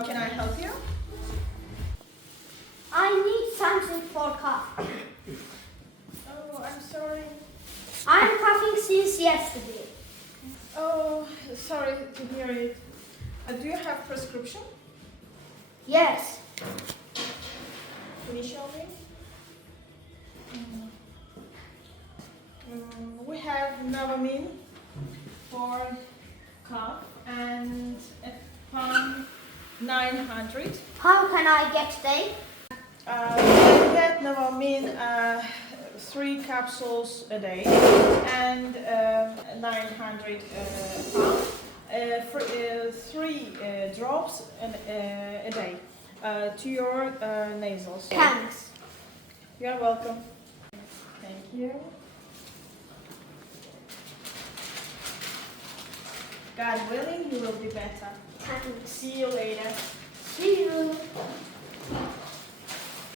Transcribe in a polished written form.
How can I help you? I need something for cough. Oh, I'm sorry. I'm coughing since yesterday. Oh, sorry to hear it. Do you have prescription? Yes. Can you show me? We have Novamin for cough and Epam 900. How can I get them? You get Novamin 3 capsules a day and 900 pounds, 3 drops a day to your nasals. Thanks. You're welcome. Thank you. God willing, you will be better. Thanks. See you later.